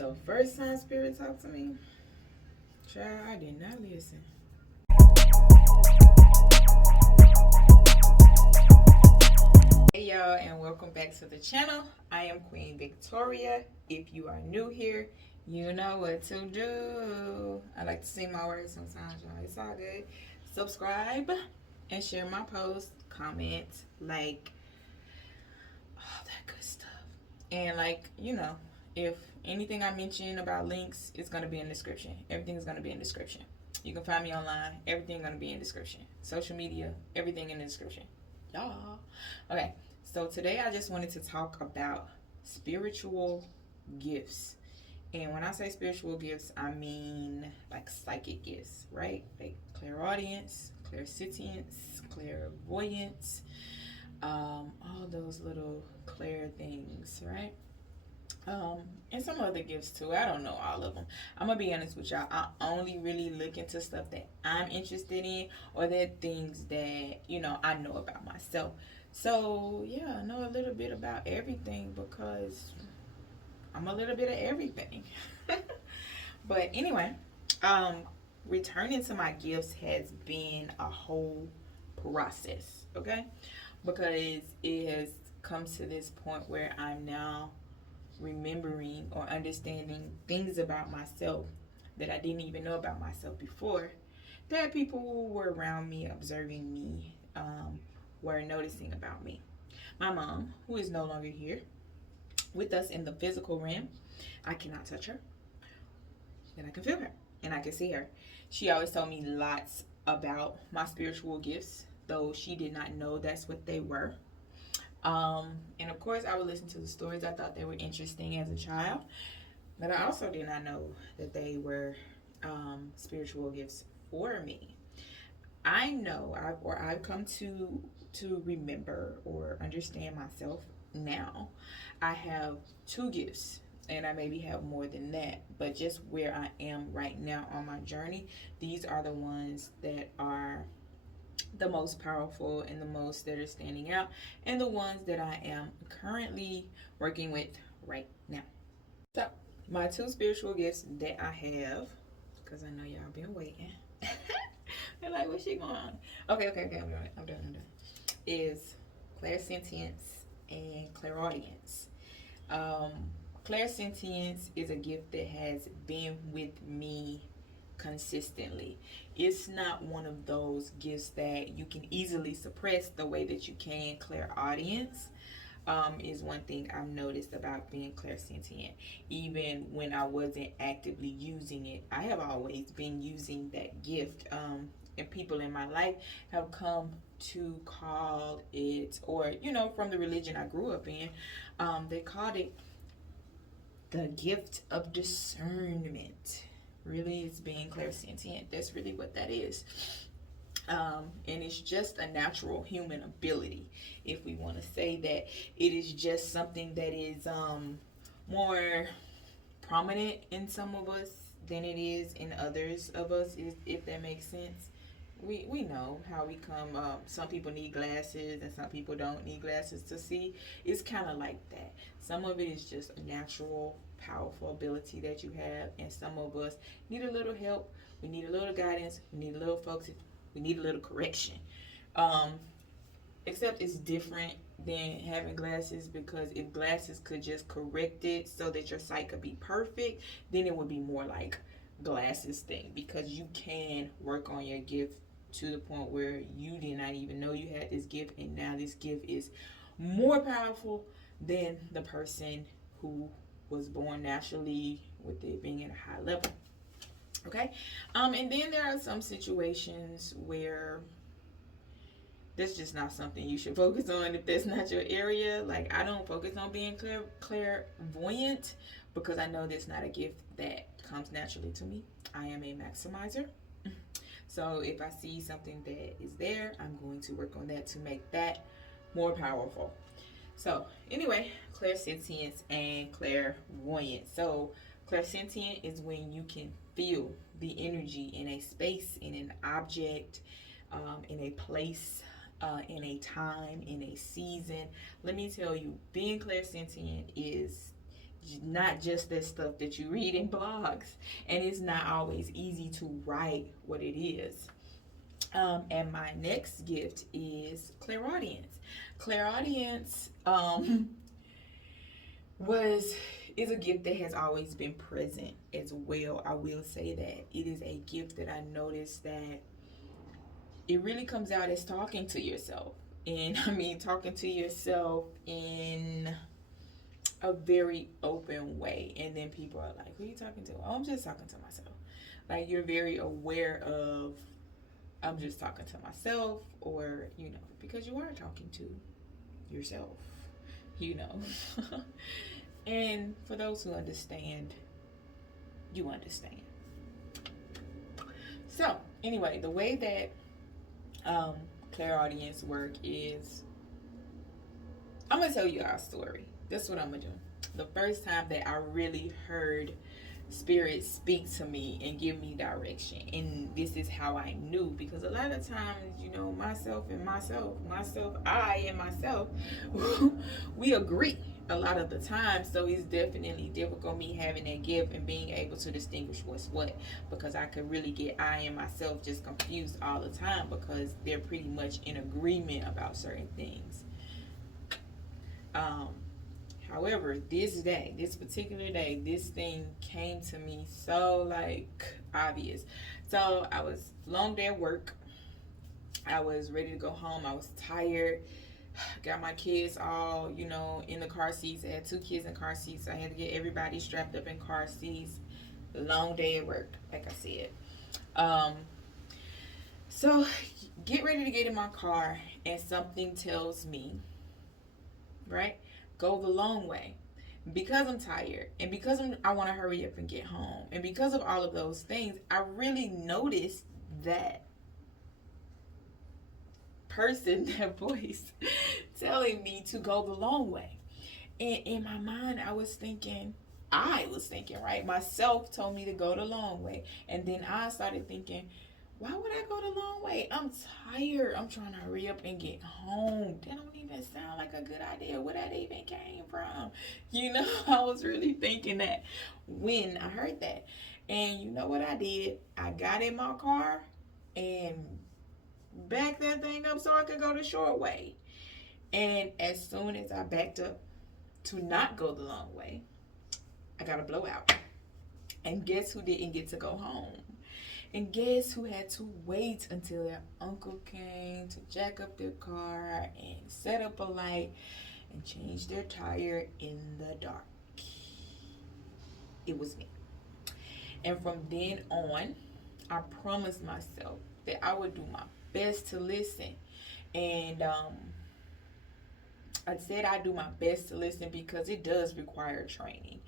The first time Spirit talked to me, child, I did not listen. Hey y'all, and welcome back to the channel. I am Queen Victoria. If you are new here, you know what to do. I like to sing my words sometimes, y'all. It's all good. Subscribe and share my posts, comment, like, all that good stuff. And if anything I mention about links, it's going to be in the description. Everything's going to be in the description. You can find me online. Everything's going to be in the description. Social media, everything in the description. Y'all. Okay, so today I just wanted to talk about spiritual gifts. And when I say spiritual gifts, I mean like psychic gifts, right? Like clairaudience, clairsentience, clairvoyance, all those little clair things, right? And some other gifts too. I don't know all of them. I'm gonna be honest with y'all. I only really look into stuff that I'm interested in, or that things that I know about myself. So yeah, I know a little bit about everything because I'm a little bit of everything. But anyway, returning to my gifts has been a whole process, okay? Because it has come to this point where I'm now remembering or understanding things about myself that I didn't even know about myself before, that people who were around me, observing me, were noticing about me. My mom, who is no longer here with us in the physical realm, I cannot touch her, and I can feel her, and I can see her. She always told me lots about my spiritual gifts, though she did not know that's what they were. And of course, I would listen to the stories. I thought they were interesting as a child, but I also did not know that they were spiritual gifts for me. I know, I've come to remember or understand myself now. I have two gifts, and I maybe have more than that, but just where I am right now on my journey, these are the ones that are the most powerful and the most that are standing out, and the ones that I am currently working with right now. So my two spiritual gifts that I have, because I know y'all been waiting. They're like, what's she going on? Okay, I'm done. Is clairsentience and clairaudience. um Clairsentience is a gift that has been with me consistently. It's not one of those gifts that you can easily suppress the way that you can clairaudience. Is one thing I've noticed about being clairsentient. Even when I wasn't actively using it, I have always been using that gift. And people in my life have come to call it, or from the religion I grew up in, they called it the gift of discernment. Really, it's being clairsentient. That's really what that is. And it's just a natural human ability, if we want to say that. It is just something that is more prominent in some of us than it is in others of us, if that makes sense. We know how we come. Some people need glasses and some people don't need glasses to see. It's kind of like that. Some of it is just a natural, powerful ability that you have, and some of us need a little help. We need a little guidance. We need a little focus. We need a little correction. Um, Except it's different than having glasses, because if glasses could just correct it so that your sight could be perfect, then it would be more like glasses thing, because you can work on your gift to the point where you did not even know you had this gift, and now this gift is more powerful than the person who was born naturally with it being at a high level. Okay. And then there are some situations where that's just not something you should focus on if that's not your area. Like, I don't focus on being clairvoyant, because I know that's not a gift that comes naturally to me. I am a maximizer. So if I see something that is there, I'm going to work on that to make that more powerful. So anyway, clairsentience and clairvoyance. So clairsentient is when you can feel the energy in a space, in an object, in a place, in a time, in a season. Let me tell you, being clairsentient is not just that stuff that you read in blogs. And it's not always easy to write what it is. And my next gift is clairaudience. Clairaudience is a gift that has always been present as well. I will say that it is a gift that I noticed that it really comes out as talking to yourself. And I mean, talking to yourself in a very open way. And then people are like, who are you talking to? Oh, I'm just talking to myself. Like, you're very aware of, I'm just talking to myself, or, you know, because you are talking to yourself, you know. And for those who understand, you understand. So, anyway, the way that clairaudience work is, I'm going to tell you our story. That's what I'm going to do. The first time that I really heard Spirit speak to me and give me direction, and this is how I knew, because a lot of times, you know, I and myself, we agree a lot of the time. So it's definitely difficult me having that gift and being able to distinguish what's what, because I could really get I and myself just confused all the time, because they're pretty much in agreement about certain things. However, this particular day, this thing came to me so, like, obvious. So I was long day at work. I was ready to go home. I was tired. Got my kids all, you know, in the car seats. I had 2 kids in car seats. So I had to get everybody strapped up in car seats. Long day at work, like I said. So get ready to get in my car, and something tells me, right, go the long way, because I'm tired, and because I want to hurry up and get home, and because of all of those things. I really noticed that person, that voice telling me to go the long way. And in my mind, I was thinking, right, myself told me to go the long way. And then I started thinking, why would I go the long way? I'm tired. I'm trying to hurry up and get home. That don't even sound like a good idea. Where that even came from? You know, I was really thinking that when I heard that. And you know what I did? I got in my car and backed that thing up so I could go the short way. And as soon as I backed up to not go the long way, I got a blowout. And guess who didn't get to go home? And guess who had to wait until their uncle came to jack up their car and set up a light and change their tire in the dark? It was me. And from then on, I promised myself that I would do my best to listen. And I said I do my best to listen because it does require training.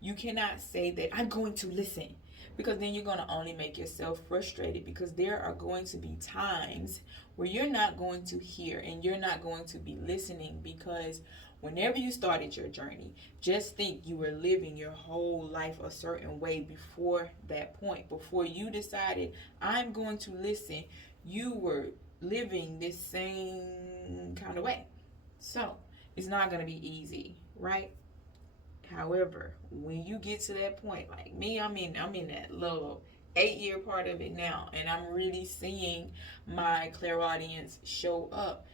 You cannot say that I'm going to listen, because then you're going to only make yourself frustrated, because there are going to be times where you're not going to hear and you're not going to be listening, because whenever you started your journey, just think you were living your whole life a certain way before that point. Before you decided, I'm going to listen, you were living this same kind of way. So it's not going to be easy, right? However, when you get to that point, like me, I'm in that little 8-year part of it now, and I'm really seeing my clairaudience show up.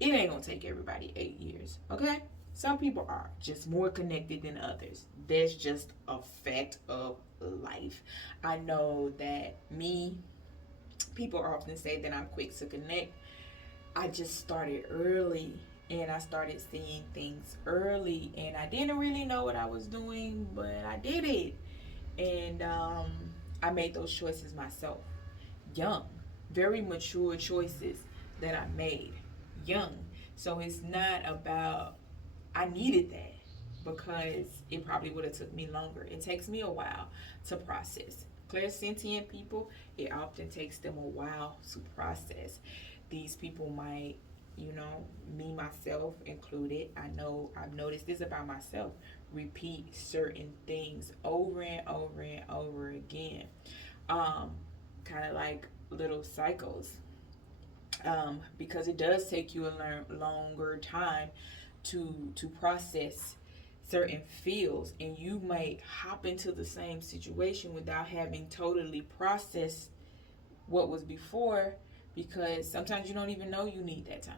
It ain't gonna take everybody 8 years, okay? Some people are just more connected than others. That's just a fact of life. I know that people often say that I'm quick to connect. I just started early, and I started seeing things early, and I didn't really know what I was doing, but I did it. And I made those choices myself, young, very mature choices that I made young. So it's not about, I needed that, because it probably would have took me longer. It takes me a while to process. Clairsentient people, it often takes them a while to process. These people might, you know, me, myself included, I know I've noticed this about myself, repeat certain things over and over and over again. Kind of like little cycles. Because it does take you a longer time to process certain fields, and you might hop into the same situation without having totally processed what was before, because sometimes you don't even know you need that time,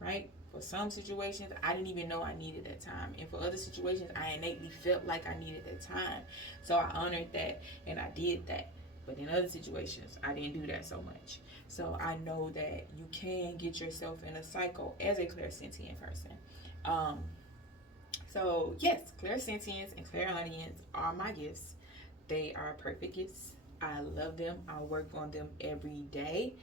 right? For some situations, I didn't even know I needed that time. And for other situations, I innately felt like I needed that time. So I honored that and I did that. But in other situations, I didn't do that so much. So I know that you can get yourself in a cycle as a clairsentient person. So yes, clairsentience and clairaudience are my gifts. They are perfect gifts. I love them. I work on them every day.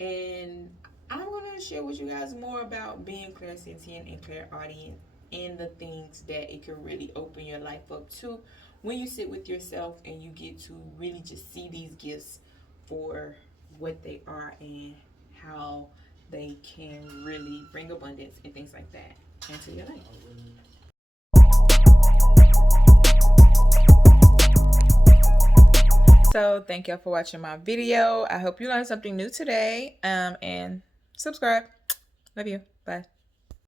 And I'm going to share with you guys more about being clairsentient and clairaudient and the things that it can really open your life up to when you sit with yourself and you get to really just see these gifts for what they are and how they can really bring abundance and things like that into your life. So thank y'all for watching my video. I hope you learned something new today. And subscribe. Love you. Bye.